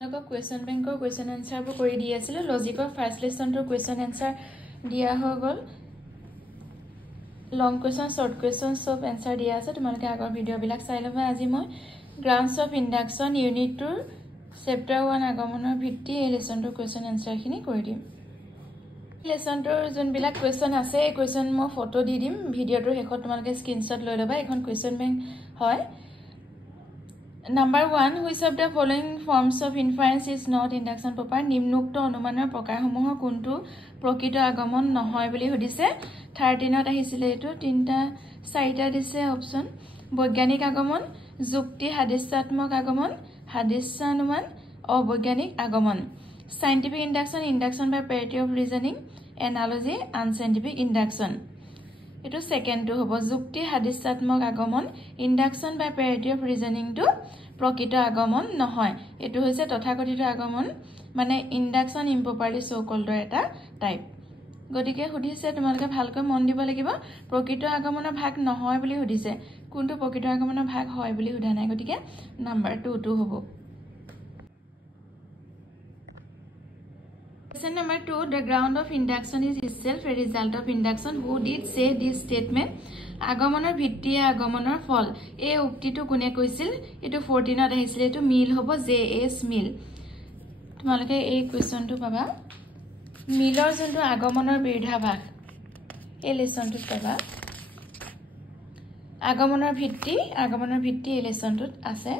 Question bank question answer কৰি দি আছিল লজিকৰ first লেসনৰ question answer দিয়া হৈ গল long question short question সব answer দিয়া আছে তোমালোকে আগৰ ভিডিও বিলাক চাই লবা আজি মই grounds of induction unit 2 chapter 1 আগমনৰ ভিত্তি এই লেসনৰ question answer খিনি কৰি দিম লেসনৰ যোন বিলাক question আছে এই question মই ফটো দি দিম ভিডিওটোৰ শেষত তোমালোকে স্ক্ৰিনশ্বট লৈ লবা এখন question bank হয় Number 1, which of the following forms of inference is not induction proper? নিম্নোক্ত অনুমানৰ প্ৰকাৰসমূহ কোনটো প্ৰকৃত আগমন নহয় বুলি সুধিছে 13ত আহিছিল এটো তিনটা চাৰিটা দিছে অপচন বৈজ্ঞানিক আগমন যুক্তি হাদিসাত্মক আগমন হাদিসানুমান অবৈজ্ঞানিক আগমন scientific induction induction by parity of reasoning analogy unscientific induction এটো সেকেন্ড টু হ'ব যুক্তি হাদিসাত্মক আগমন induction by parity of reasoning টু প্ৰকৃত আগমন নহয় এটো হৈছে তথাকথিত আগমন মানে ইন্ডাকশন ইম্প্ৰপাৰলি সো কল্ড এটা টাইপ গতিকে সুধিছে তোমালোকে ভালকৈ মন দিব লাগিব প্ৰকৃত আগমনৰ ভাগ নহয় বুলি সুধিছে কোনটো প্ৰকৃত আগমনৰ ভাগ হয় বুলি সুধা নাই গতিকে নাম্বাৰ 2 হ'ব Question number 2, the ground of induction is itself a result of induction. Who did say this statement? আগমনৰ ভিত্তি আগমনৰ ফল এই উক্তিটো কোনে কৈছিল এটো 14ত আহিছিল এটো মিল হ'ব জে.এছ. মিল তোমালোকে এই কোৱেশ্চনটো পাবা মিলৰ যোনটো আগমনৰ বিৰোধাভাস এই লেসনটোত পাবা আগমনৰ ভিত্তি এই লেসনটোত আছে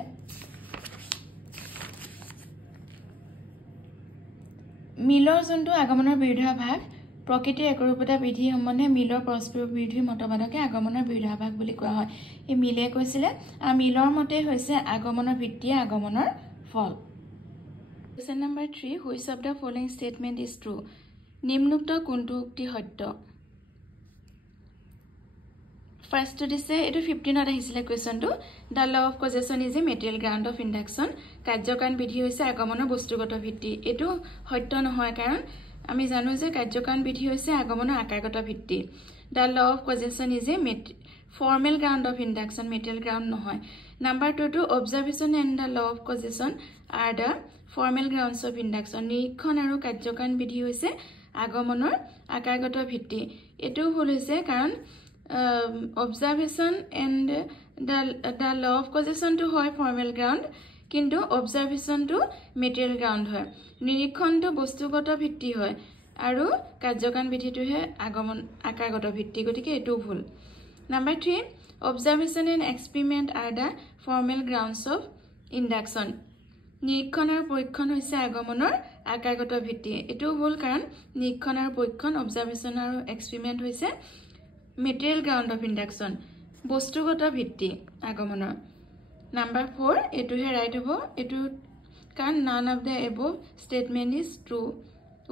মিলৰ যোনটো আগমনৰ বিৰোধাভাস প্ৰকৃতিৰ একৰূপতা বিধি সম্বন্ধে মিলৰ পৰস্পৰ বিৰোধী মতবাদকে আগমনৰ বিৰোধাভাস বুলি কোৱা হয় এই মিলে কৈছিলে আৰু মিলৰ মতে হৈছে আগমনৰ ভিত্তি আগমনৰ ফল Question number 3 which of the following statement is true নিম্নোক্ত কোনটো উক্তি সত্য First দিছে এটো 15ত আহিছিল কোৱেশ্চনটো The law of causation is a material ground of induction কাৰ্যকাৰণ বিধি হৈছে আগমনৰ বস্তুগত ভিত্তি এটো সত্য নহয় কাৰণ আমি জানো যে কাৰ্যকাৰণ বিধি হৈছে আগমনৰ আকাৰগত ভিত্তি The law of causation is a formal ground of induction material ground নহয় Number 2 observation and the law of causation are the formal grounds of induction নিৰীক্ষণ আৰু কাৰ্যকাৰণ বিধি হৈছে আগমনৰ আকাৰগত ভিত্তি এটো ভুল হৈছে কাৰণ observation and the law of causation to hoy formal ground kintu observation to material ground hoy nirikhon to bostugoto bhitti hoy aru karjokan bidhi to he agomon akagoto bhitti gotike etu bhul Number 3 observation and experiment are the formal grounds of induction nirikhon aru porikhon hoise agomonor akagoto bhitti etu bhul karon nirikhon aru porikhon observation aru experiment hoise material ground of induction বস্তুগত ভিত্তি আগমনৰ Number 4 এটো হে right হ'ব এটো কান none of the above statement is true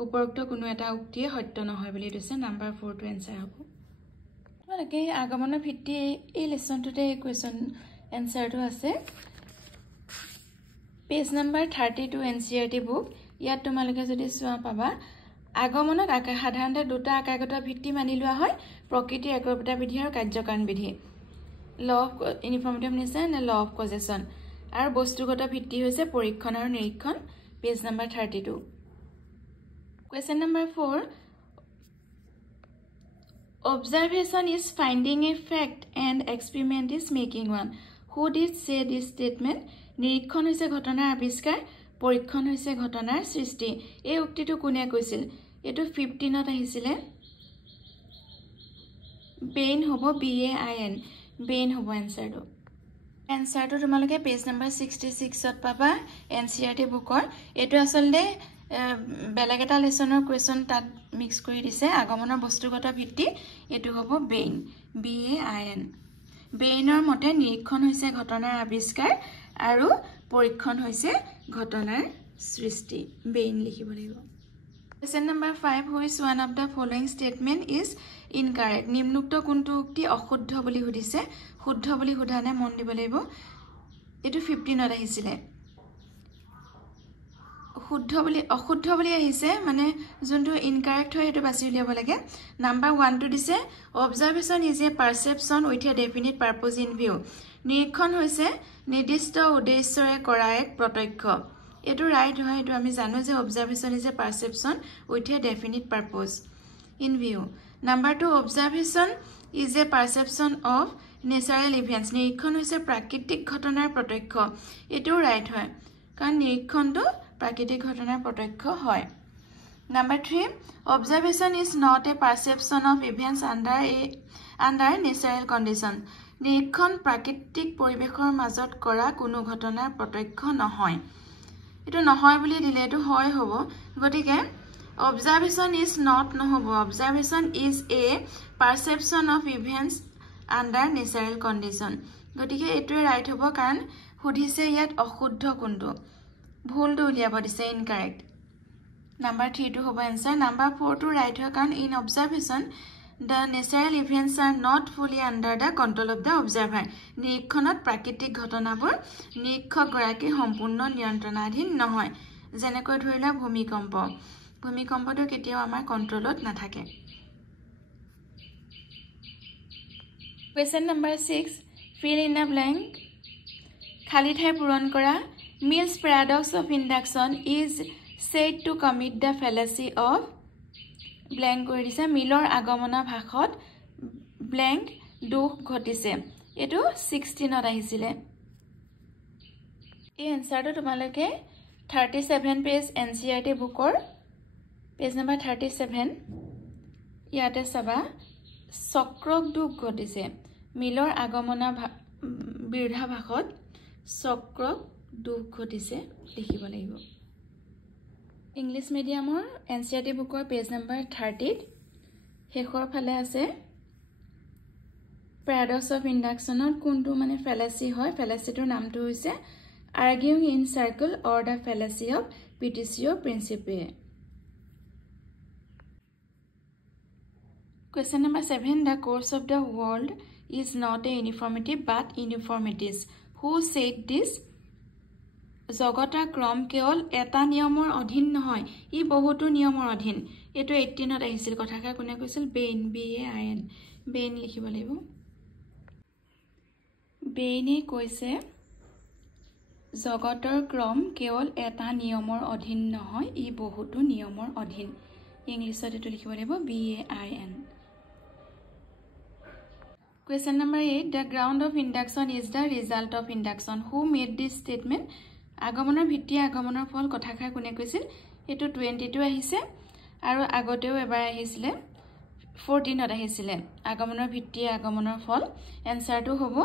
উপৰোক্ত কোনো এটা উক্তি সত্য নহয় বুলি দিছে Number 4 টো आंसर হ'ব মানে আগমনৰ ভিত্তি এই লেসনটোতে কোৱেশ্চন आंसरটো আছে পেজ নম্বৰ 32 NCERT বুক ইয়াত তোমালোকে যদি চোৱা পাবা আগমনক সাধাৰণতে দুটা আকাৰগত ভিত্তি মানি লোৱা হয় প্ৰকৃতিৰ একৰূপতা বিধি আৰু কাৰ্যকাৰণ বিধি law of uniformity and law of causation আৰু বস্তুগত ভিত্তি হৈছে পৰীক্ষণ আৰু নিৰীক্ষণ page number 32 Question number 4 Observation is finding a fact and experiment is making one Who did say this statement নিৰীক্ষণ হৈছে ঘটনাৰ আৱিষ্কাৰ পৰীক্ষণ হৈছে ঘটনাৰ সৃষ্টি এই উক্তিটো কোনে কৈছিল এটো 15ত আহিছিল বেইন হ'ব BAIN বেইন হ'ব আনসাৰটো তোমালোকে পেজ নম্বৰ 66ত পাবা NCERT বুকৰ এটো আসলে বেলেগ এটা লেসনৰ কোৱেশ্চন তাত মিক্স কৰি দিছে আগমনৰ বস্তুগত ভিত্তি এটো হ'ব বেইন BAIN বেইনৰ মতে নিৰীক্ষণ হৈছে ঘটনাৰ আৱিষ্কাৰ আৰু পৰীক্ষণ হৈছে ঘটনাৰ সৃষ্টি বেইন লিখিব লাগিব Question number 5 which one of the following statement is incorrect নিম্নোক্ত কোনটো উক্তি অশুদ্ধ বুলি সুধিছে শুদ্ধ বুলি সুধানে মন দিব লাগিব এটো 15ত আহিছিল অশুদ্ধ বুলি আহিছে মানে যোনটো ইনকাৰেক্ট হয় এটো বাছি উলিয়াব লাগে Number 1 টো দিছে observation is a perception with a definite purpose in view নিৰীক্ষণ হৈছে নিৰ্দিষ্ট উদ্দেশ্যৰে কৰা এক প্ৰত্যক্ষ এটো রাইট হয় এটো আমি জানো যে observation is a perception with a definite purpose in view number 2 observation is a perception of natural events নিৰীক্ষণ হৈছে প্ৰাকৃতিক ঘটনাৰ প্ৰত্যক্ষ এটো ৰাইট হয় কাৰণ নিৰীক্ষণটো প্ৰাকৃতিক ঘটনাৰ প্ৰত্যক্ষ হয় number 3 observation is not a perception of events under natural conditions নিৰীক্ষণ প্ৰাকৃতিক পৰিবেশৰ মাজত কৰা কোনো ঘটনাৰ প্ৰত্যক্ষ নহয় এটো নহয় বুলি দিলে এটো হয় হ'ব গতিকে observation is not নহব observation is a perception of events under natural condition গতিকে এটো ৰাইট হ'ব কাৰণ সুধিছে ইয়াত অশুদ্ধ কোনটো ভুলটো উলিয়াব দিছে incorrect Number 3 to have answer. Number 4 to right her can in observation the natural events are not fully under the control of the observer. নিৰীক্ষণত প্ৰাকৃতিক ঘটনাবোৰ নিৰীক্ষক গৰাকী সম্পূৰ্ণ নিয়ন্ত্ৰণাধীন নহয় যেনেকৈ ধৰিলা ভূমিকম্পটো কেতিয়াও আমাৰ কন্ট্ৰোলত নাথাকে Question number 6 fill in the blank খালি ঠাই পূৰণ কৰা Mills paradox of induction is said to commit the fallacy of blank কৰি দিছে মিলৰ আগমনা ভাষত blank দুখ ঘটিছে এটো 16ত আহিছিলে এই এনসাৰটো তোমালোকে 37 পেজ এনসিআৰটি বুকৰ পেজ নম্বৰ 37 ইয়াতে চাবা চক্ৰক দুখ ঘটিছে মিলৰ আগমনা বিৰধাভাষত চক্ৰক দুখ ঘটিছে লিখিব লাগিব English medium or NCERT book or page number 30 শেষৰ ফালে আছে paradox of induction or কোনটো মানে fallacy হয় fallacy টোৰ নামটো হৈছে arguing in circle or the fallacy of petitio principii Question number 7 the course of the world is not a uniformity but uniformities who said this জগতৰ ক্ৰম কেৱল এটা নিয়মৰ অধীন নহয় ই বহুতো নিয়মৰ অধীন এটো 18ত আহিছিল কথাকাৰ কোনে কৈছিল বেইন BAIN বেইন লিখিব লাগিব বেইনে কৈছে জগতৰ ক্ৰম কেৱল এটা নিয়মৰ অধীন নহয় ই বহুতো নিয়মৰ অধীন ইংলিছত এটো লিখিব লাগিব BAIN Question number 8 the ground of induction is the result of induction who made this statement আগমনৰ ভিত্তি আগমনৰ ফল কথাখাৰ কোনে কৈছিল এটো 22 আহিছে আৰু আগতেও এবাৰ আহিছিলে 14ত আহিছিলে আগমনৰ ভিত্তি আগমনৰ ফল এনসাৰটো হ'ব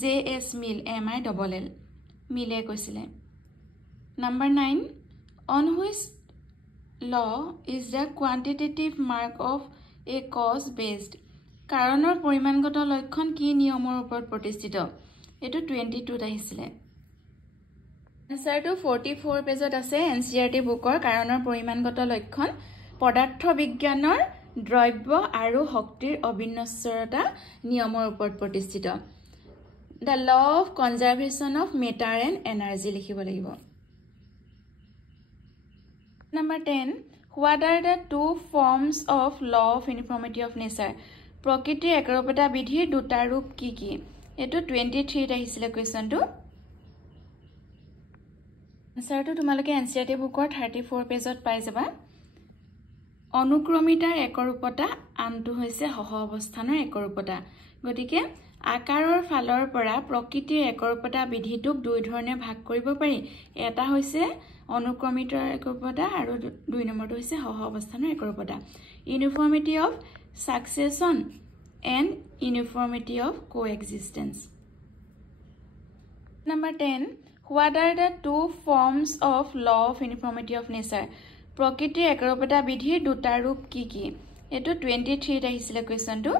JS Mill MILL মিলে কৈছিলে number 9 on which law is the quantitative mark of a cause based কাৰণৰ পৰিমাণগত লক্ষণ কি নিয়মৰ ওপৰত প্ৰতিষ্ঠিত এটো 22ত আহিছিলে Answer to 44 পেজত আছে NCERT বুকৰ কাৰণৰ পৰিমাণগত লক্ষণ পদাৰ্থ বিজ্ঞানৰ দ্ৰব্য আৰু শক্তিৰ অবিনশ্বৰতা নিয়মৰ ওপৰত প্ৰতিষ্ঠিত The law of conservation of matter and energy লিখিব লাগিব Number 10 What are the two forms of law of uniformity of nature প্ৰকৃতিৰ একৰূপতা বিধিৰ দুটা ৰূপ কি কি এটো 23ত আহিছিলে কোৱেশ্চনটো আনসাৰটো তোমালোকে NCERT বুকৰ 34 পেজত পাই যাবা অনুক্ৰমিতাৰ একৰূপতা আনটো হৈছে সহ অৱস্থানৰ একৰূপতা গতিকে আকাৰৰ ফালৰ পৰা প্ৰকৃতিৰ একৰূপতা বিধিটোক দুই ধৰণে ভাগ কৰিব পাৰি এটা হৈছে অনুক্ৰমিতাৰ একৰূপতা আৰু দুই নম্বৰটো হৈছে সহ অৱস্থানৰ একৰূপতা uniformity of succession and uniformity of coexistence Number 10 What are the two forms of law of uniformity of nature প্ৰকৃতিৰ একৰূপতা বিধিৰ দুটা ৰূপ কি কি এটো 23ত আহিছিলে কোৱেশ্চনটো